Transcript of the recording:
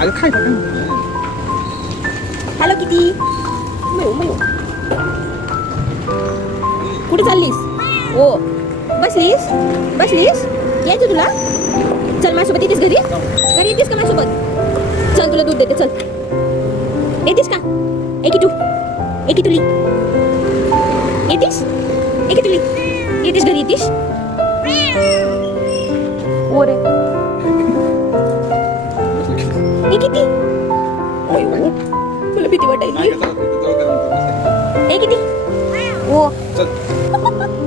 अगं खायला काय? हॅलो किती मयू मयू कुठे चाललीस ओ बसलीस बसलीस यायचं तुला चल माझ्यासोबत येतेस घरी घरी येतेस का माझ्यासोबत चल तुला दूध देते चल येतेस का एकी तुली येतेस तुली येतेस घरी येतेस ओ रे किती मला भीती वाटायली किती ओ चल